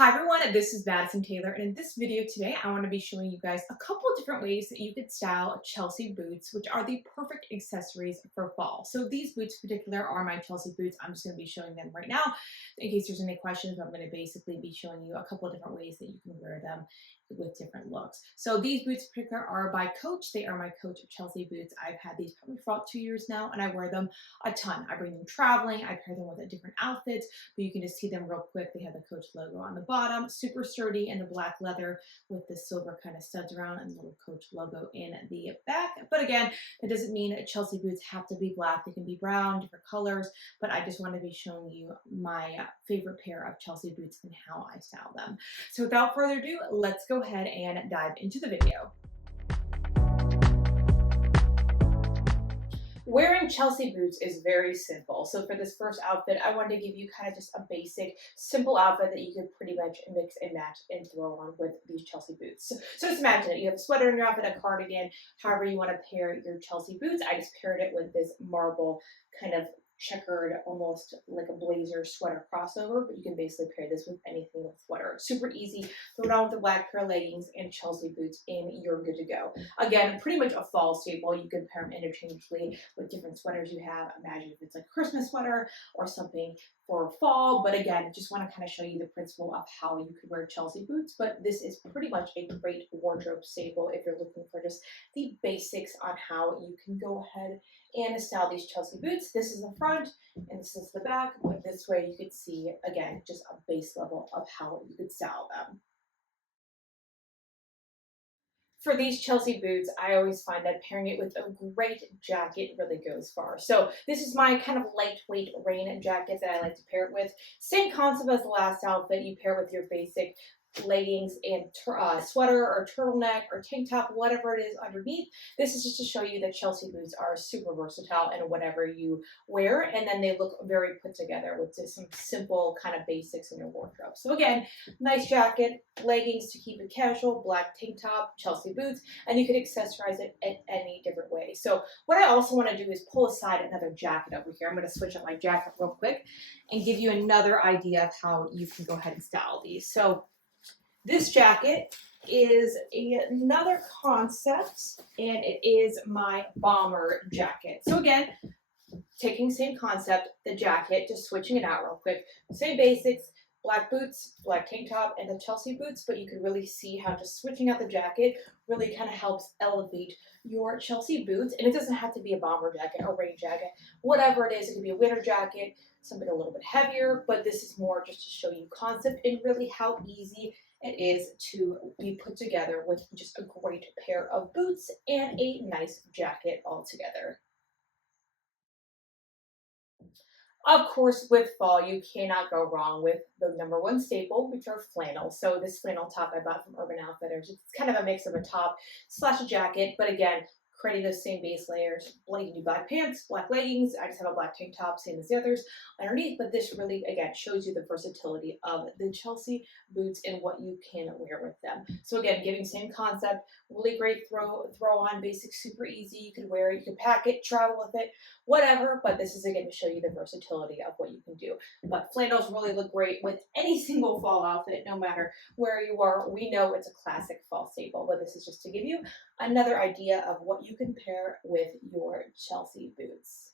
Hi everyone, this is Madison Taylor, and in this video today, I want to be showing you guys a couple of different ways that you could style Chelsea boots, which are the perfect accessories for fall. So these boots in particular are my Chelsea boots. I'm just going to be showing them right now. In case there's any questions, I'm going to basically be showing you a couple of different ways that you can wear them with different looks. So these boots in particular are by Coach. They are my Coach Chelsea boots. I've had these probably for about 2 years now, and I wear them a ton. I bring them traveling. I pair them with different outfits, but you can just see them real quick. They have the Coach logo on the bottom, super sturdy in the black leather with the silver kind of studs around and the little Coach logo in the back. But again, it doesn't mean Chelsea boots have to be black. They can be brown, different colors, but I just want to be showing you my favorite pair of Chelsea boots and how I style them. So without further ado, let's go ahead and dive into the video. Wearing Chelsea boots is very simple. So for this first outfit, I wanted to give you kind of just a basic, simple outfit that you could pretty much mix and match and throw on with these Chelsea boots. So just imagine it. You have a sweater in your outfit, a cardigan, however you want to pair your Chelsea boots. I just paired it with this marble kind of checkered, almost like a blazer sweater crossover, but you can basically pair this with anything with sweater. Super easy. Throw it on with a black pair of leggings and Chelsea boots and you're good to go. Again, pretty much a fall staple. You can pair them interchangeably with different sweaters you have. Imagine if it's like a Christmas sweater or something for fall. But again, just want to kind of show you the principle of how you could wear Chelsea boots. But this is pretty much a great wardrobe staple if you're looking for just the basics on how you can go ahead and style these Chelsea boots. This is the front and this is the back, but this way you could see, again, just a base level of how you could style them. For these Chelsea boots, I always find that pairing it with a great jacket really goes far. So this is my kind of lightweight rain jacket that I like to pair it with. Same concept as the last outfit. You pair with your basic leggings and sweater or turtleneck or tank top, whatever it is underneath. This is just to show you that Chelsea boots are super versatile in whatever you wear, and then they look very put together with just some simple kind of basics in your wardrobe. So again, nice jacket, leggings to keep it casual, black tank top, Chelsea boots, and you can accessorize it in any different way. So what I also want to do is pull aside another jacket over here. I'm going to switch up my jacket real quick and give you another idea of how you can go ahead and style these. So this jacket is another concept, and it is my bomber jacket. So again, taking the same concept, the jacket, just switching it out real quick. Same basics, black boots, black tank top, and the Chelsea boots, but you can really see how just switching out the jacket really kind of helps elevate your Chelsea boots. And it doesn't have to be a bomber jacket or rain jacket, whatever it is. It could be a winter jacket, something a little bit heavier, but this is more just to show you concept and really how easy it is to be put together with just a great pair of boots and a nice jacket all together. Of course, with fall, you cannot go wrong with the number one staple, which are flannels. So this flannel top I bought from Urban Outfitters. It's kind of a mix of a top slash a jacket, but again, creating those same base layers. Like you do black pants, black leggings. I just have a black tank top, same as the others underneath. But this really, again, shows you the versatility of the Chelsea boots and what you can wear with them. So again, giving same concept, really great throw on, basic, super easy. You could wear it, you could pack it, travel with it, whatever. But this is again to show you the versatility of what you can do. But flannels really look great with any single fall outfit, no matter where you are. We know it's a classic fall staple, but this is just to give you another idea of what you can pair with your Chelsea boots.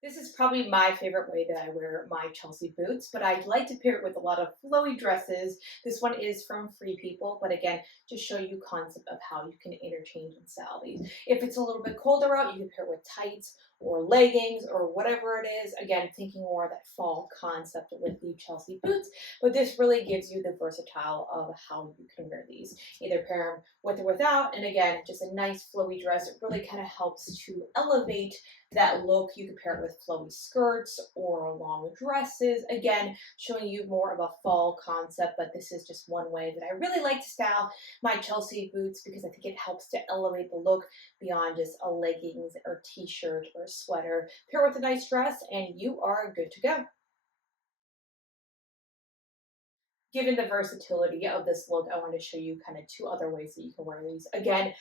This is probably my favorite way that I wear my Chelsea boots, but I like to pair it with a lot of flowy dresses. This one is from Free People, but again, just show you concept of how you can interchange and style these. If it's a little bit colder out, you can pair it with tights or leggings or whatever it is. Again, thinking more of that fall concept with the Chelsea boots, but this really gives you the versatile of how you can wear these. Either pair them with or without, and again, just a nice flowy dress. It really kind of helps to elevate that look. You can pair it with flowy skirts or long dresses. Again, showing you more of a fall concept, but this is just one way that I really like to style my Chelsea boots because I think it helps to elevate the look beyond just a leggings or t-shirt or sweater. Pair with a nice dress and you are good to go. Given the versatility of this look, I want to show you kind of two other ways that you can wear these. Again,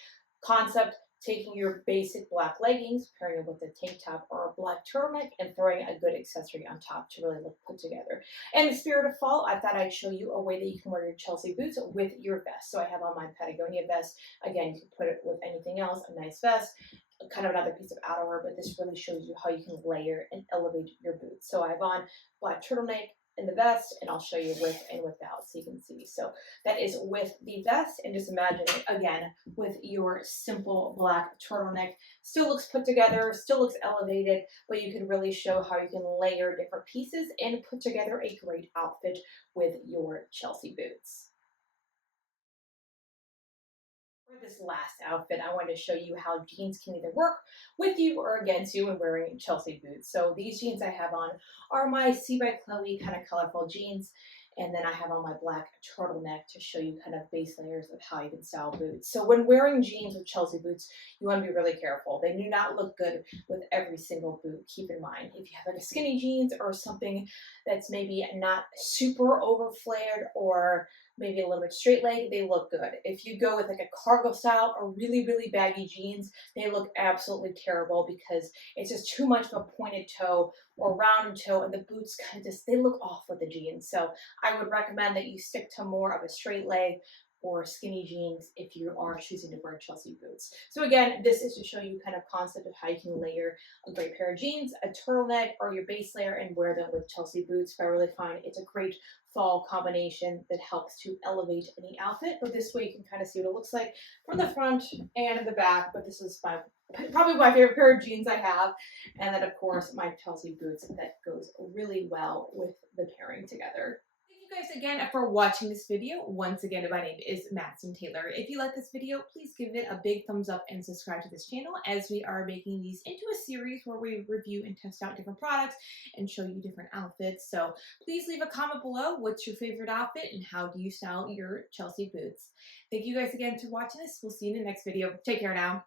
concept, taking your basic black leggings, pairing it with a tank top or a black turtleneck, and throwing a good accessory on top to really look put together. In the spirit of fall, I thought I'd show you a way that you can wear your Chelsea boots with your vest. So I have on my Patagonia vest. Again, you can put it with anything else, a nice vest, kind of another piece of outerwear, but this really shows you how you can layer and elevate your boots. So I have on black turtleneck in the vest, and I'll show you with and without so you can see. So that is with the vest, and just imagine it again with your simple black turtleneck. Still looks put together, still looks elevated, but you can really show how you can layer different pieces and put together a great outfit with your Chelsea boots. For this last outfit, I wanted to show you how jeans can either work with you or against you when wearing Chelsea boots. So these jeans I have on are my See by Chloe kind of colorful jeans. And then I have on my black turtleneck to show you kind of base layers of how you can style boots. So when wearing jeans with Chelsea boots, you want to be really careful. They do not look good with every single boot. Keep in mind, if you have like a skinny jeans or something that's maybe not super over flared or maybe a little bit straight leg, they look good. If you go with like a cargo style or really, really baggy jeans, they look absolutely terrible because it's just too much of a pointed toe or rounded toe, and the boots kind of just, they look off with the jeans. So I would recommend that you stick to more of a straight leg or skinny jeans if you are choosing to wear Chelsea boots. So again, this is to show you kind of concept of how you can layer a great pair of jeans, a turtleneck, or your base layer and wear them with Chelsea boots. But I really find it's a great fall combination that helps to elevate any outfit. But this way you can kind of see what it looks like from the front and the back. But this is probably my favorite pair of jeans I have. And then of course my Chelsea boots that goes really well with the pairing together. Thank you guys again for watching this video. Once again, my name is Madison Taylor. If you like this video, please give it a big thumbs up and subscribe to this channel as we are making these into a series where we review and test out different products and show you different outfits. So please leave a comment below. What's your favorite outfit and how do you style your Chelsea boots? Thank you guys again for watching this. We'll see you in the next video. Take care now.